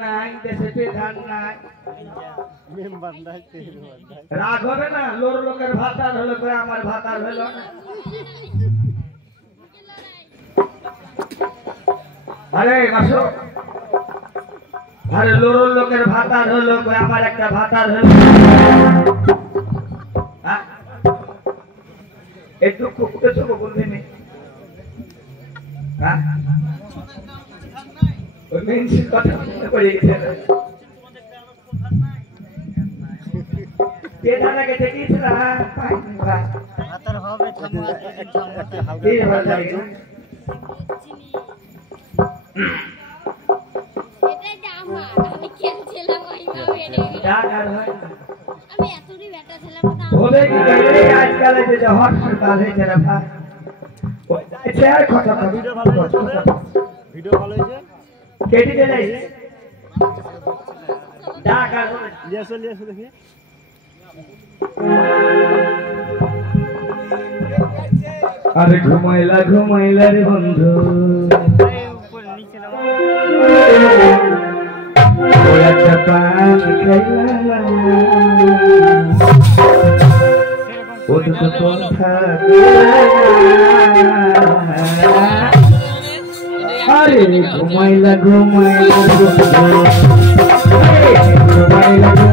নাই দেশে ধান নাই মেম্বার নাই রাগ হবে না লোর লোকের ভাতার হলো করে আমার ভাতার হলো না আরে মাসো আরে লোর লোকের ভাতার হলো করে আমার একটা ভাতার হলো হ্যাঁ একটু কুকুরেছো বলবি নি হ্যাঁ ওই মেনসির কথা মনে পড়ে গেছে পেটাটাকে দেখিয়েছিল পাইনি ভাই ভাতার হবে থামা এই ভালো লাগে এটাই যে আমার আমি খেলছিলাম ওইভাবে যা আর হয় আমি এতই ব্যাটা ছিলাম না বলে কি এই আজকাল যে হসপিটাল হয়েছে রে ভাই ওই যাইছে আর কথা ভিডিও ভালো হয়েছে ভিডিও ভালো হয়েছে কেটে দে নাই ডাক আর লিয়াসো দেখি আরে ঘুমাইলা রে বন্ধু উপর নিচে নাও ওরা চাপান খাইলা ও তো কথা আরে ঘুমাইলা বন্ধু ঘুমাইলা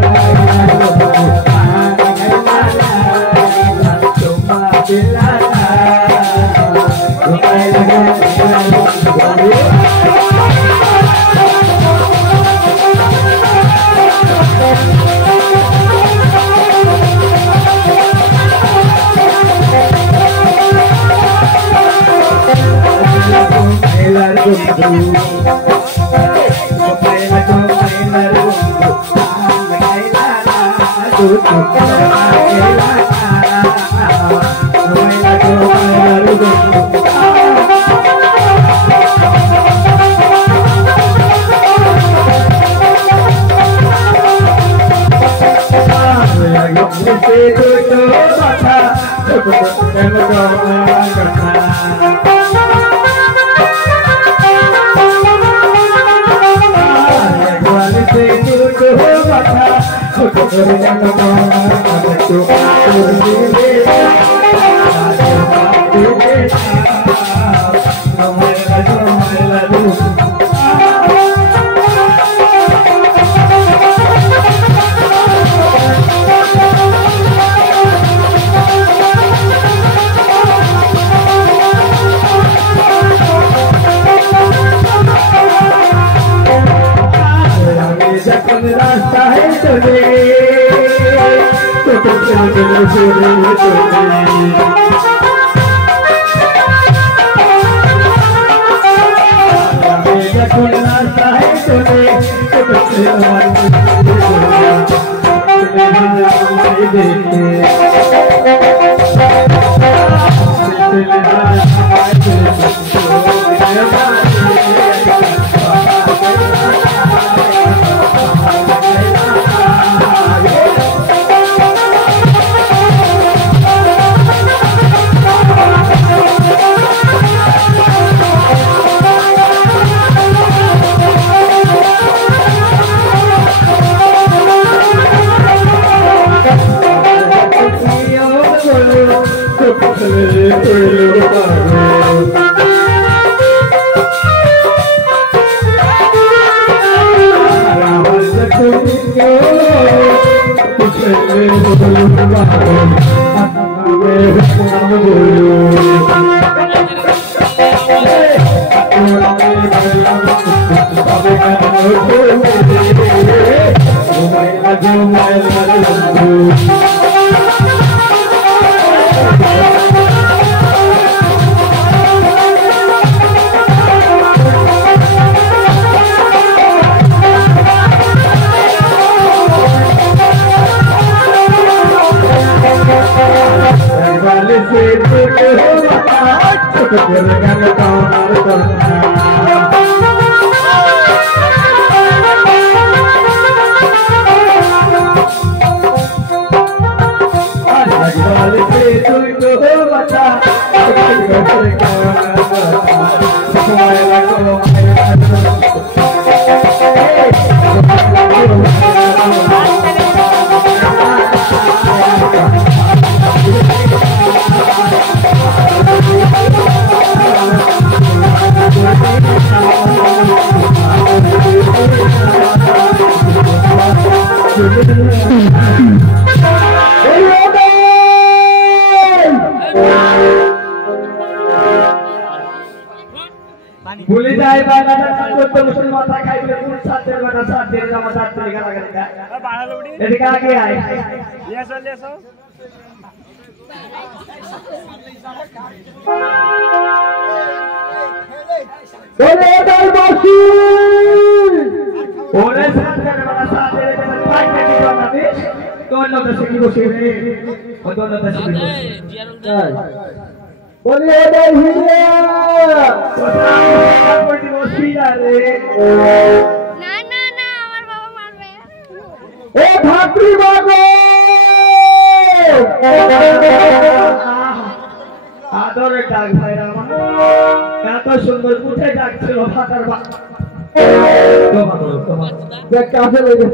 Hey! ভুলে যায় বাংলাটা চাল করতে মুসলিম মাথা খাই বলে কোন সাথের বাটা সাথ দিয়ে জামা সাথ দিয়ে গালা গালি খায় বাড়ালো উড়ি এদিকে আগে আয় লিয়াসো লিয়াসো ওরে দল বসি ওরে সাথের বাটা সাথ দিয়ে জামা ফাইট কি বাংলাদেশ তোর নতে শিখি বসে রে ও তোর নতে শিখি বলি ওদের হিরিয়া কথা বলতে বসি না রে না না না আমার বাবা মারবে এ ধাত্রী বাগো আদরের ডাক ভাইরা আমার এত সুন্দর উঠে ডাকছিল ফাটার বা দেখ কাছে লেগে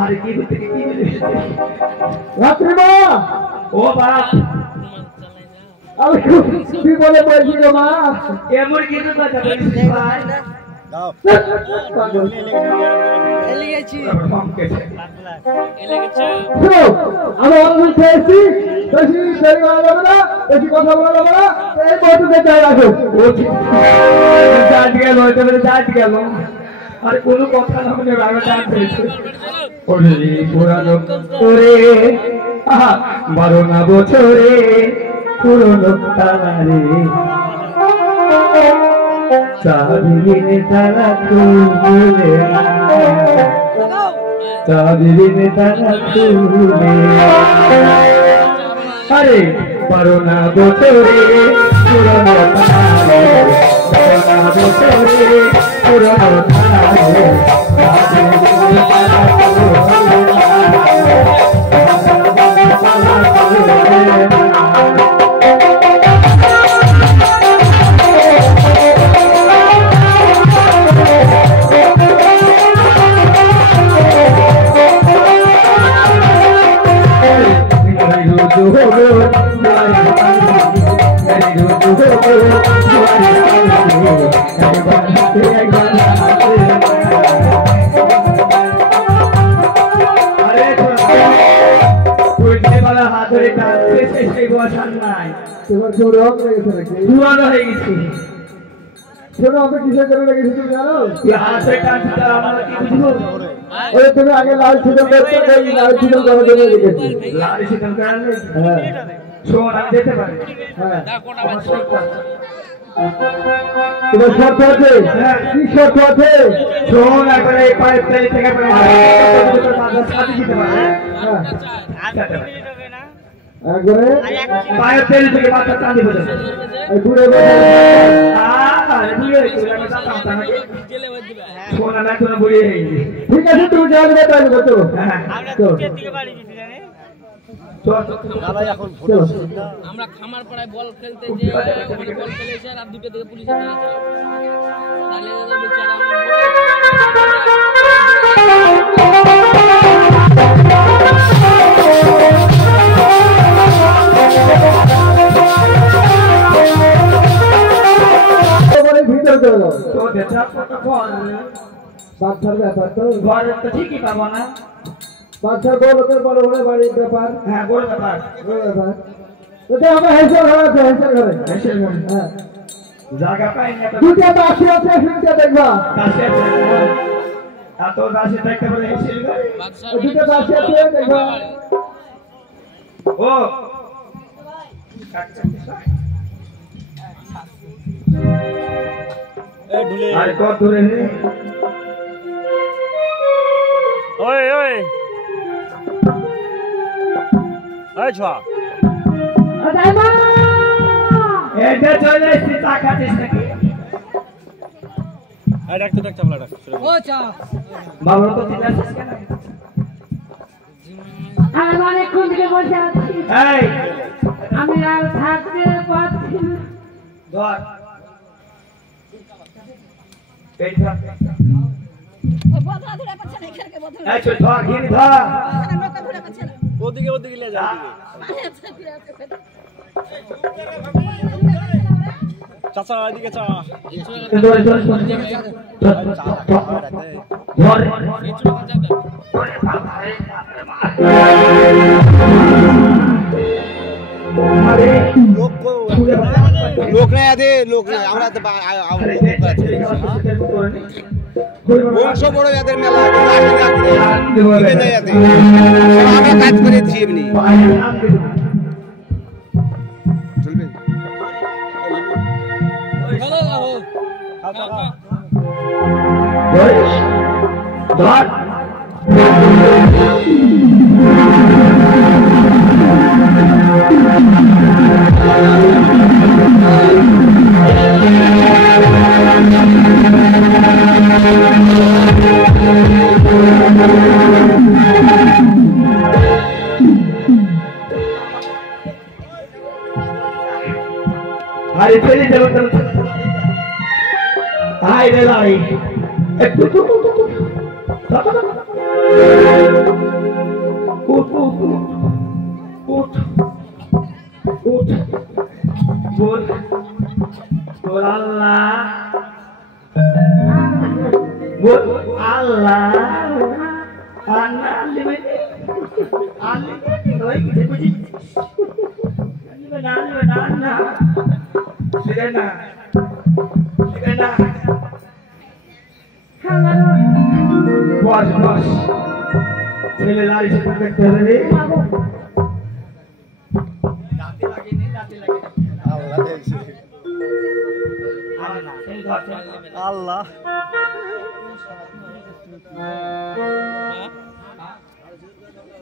আরে কি বলতে কি বলে ধাত্রী মা ও বাপ আমি কি বলে বলছি গো মা এমন কিছু কথা বলিস ভাই দাও এলি গেছি আমি অনেক খেয়েছি বেশি দেরি করা যাবে না বেশি কথা বলা যাবে না এই বইটুকে চাই রাখো চাট গেল চাট গেল আর কোনো কথা না বলে আমি চাট পেয়েছি ওরে পুরানো ওরে আহা 12 না বছরে পুরনো তালারে চাবিনে তালা খুলে চাবিনে তালা খুলে আরে 12 না বছরে পুরনো তালারে 12 না বছরে পুরনো তালারে চাবিনে তালা তুমি আগে লাল ছিটন করতে লাল ছিটন করার জন্য রেখেছি লাল ছিটন করালে শোন আমি যেতে পারি তোমার শর্ত আছে কি শর্ত আছে শোন একবারে পাইপ তেল থেকে সাথে দিতে পারে একবারে পাইপ তেল থেকে মাথা টানি বলে ঘুরে শোনা না কোনো বুড়িয়ে ঠিক আছে তুমি যাবে তাই বলো আমরা খামার পাড়ায় বল খেলতে যে ওখানে বল খেলেছে আর 2টা থেকে পুলিশে নিয়ে চলে তাহলে বেচারা ভিতরে চলে যাও তো দেখা কত বল বাচ্চার ব্যাপার তো ঘর তো ঠিকই পাবো না বাচ্চা গোলকের বড় বড় বাড়ির ব্যাপার হ্যাঁ বড় ব্যাপার ওটা হবে হেসেল ঘর আছে হেসেল ঘরে হ্যাঁ জায়গা পাই না দুটো বাসি আছে ফিরতে দেখবা বাসি আছে এত বাসি দেখতে বলে হেসেল ঘরে দুটো বাসি আছে দেখবা ও এ ঢুলে আরে কত দূরে রে ওই ওই এই ছোয়া আদাইমা এটা চলে এসে টাকা দিস নাকি এই ডাক্তার ডাক্তার বলা ডাক্তার ও চা বাবা তো দিলা শেষ কেন আমি অনেকক্ষণ থেকে বসে আছি এই আমি আর থাকতে পারছি না ধর এই ধর ওই বদলা ধরে পাচ্ছে না এখানে বদলা এই চল ধর ঘিরে ধর এখানে লোকে ধরে পাচ্ছে না ওদিকে নিয়ে যা মানে আছে ফিরে আছে চাচা এদিকে চা ধর ধর ধর ধর আরে লোক লোক নাই আদে লোক নাই আমরা তো বংশ বড় এদের মেলা আমরা কাজ করেছি এমনি চলবে ধর আরে চলে চলো চলো আয় রে লাই একটু উঠ বল বল আল্লাহ বল আল্লাহ আল্লাহ লিবে আল্লাহ ওই কিছু বুঝি না Sirena. Bos. ছেলে lari seperti দেখতে হবে রে। দাঁতে লাগে নি। আল্লাহ দেখছে আল্লাহ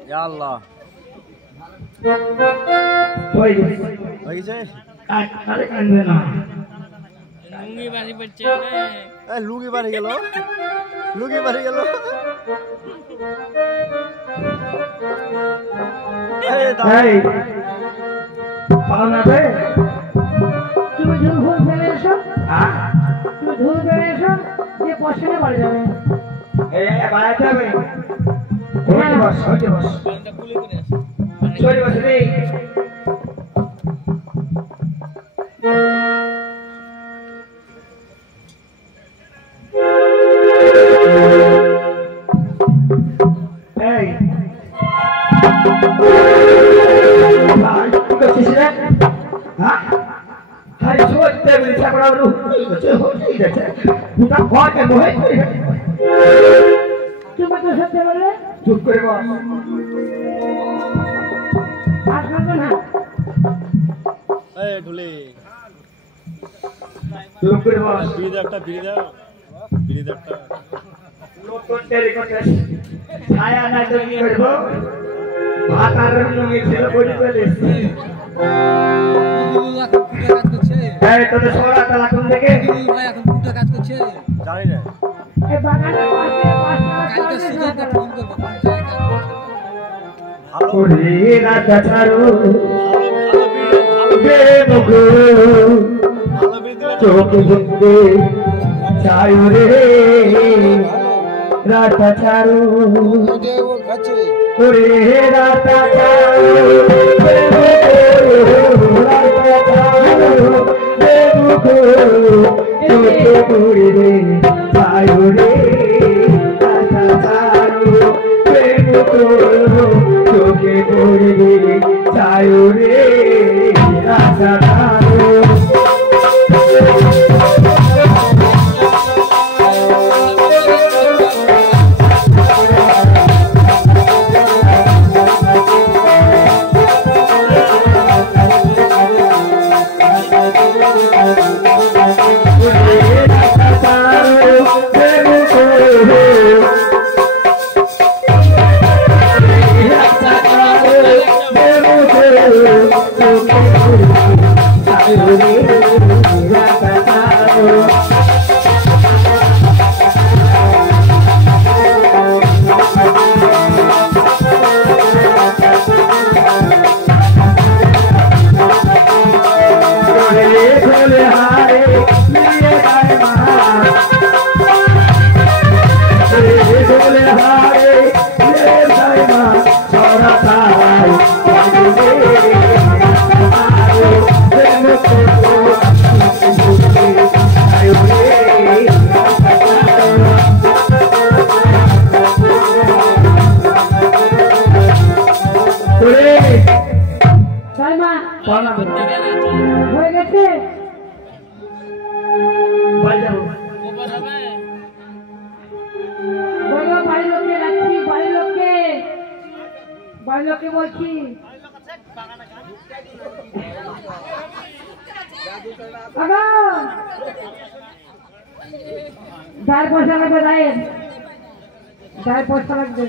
ইয়া আল্লাহ ওই হইছে আরে কান্দে না লুঙ্গি বাড়ি পড়ছে না লুঙ্গি বাড়ি গেল এই পাওনা রে তুমি ঝুল ফেলে এসো হ্যাঁ তুমি ঝুল ফেলে এসো যে পছন্দ বাড়ি যাবে এই বাড়াতে হবে ওই বস পানটা কুলি করে আসে চলে বস রে এই ভাই কি করছিস রে হ্যাঁ হাই ছোটতে বিছা করা রু হই গেছে পুরা ঘর কে মোহে তুমি তো সত্যি বলে চুপ করে বস আসবে না এই ঢুলি চুপ করে বস বিড়ি একটা লোক করতে ছায়া না জমি করব ভাত আর রঙে ছিল বড়ি পেলে এই তো সোরা তালা কোন থেকে জানি না এই বাগানে ভালো ওরে রাত ছাড়ো ভালো বেবগো চোখ বুঝতে চাই রে রাত ছাড়ো ওরে রাত ছাড়ো বেবগো চোখ বুঝতে চাই রে রাত ছাড়ো বেবগো চোখে পড়বে চাই রে রাত ছাড়ো কয় লোকে বলছি যার পয়সা লাগবে যার পয়সা লাগবে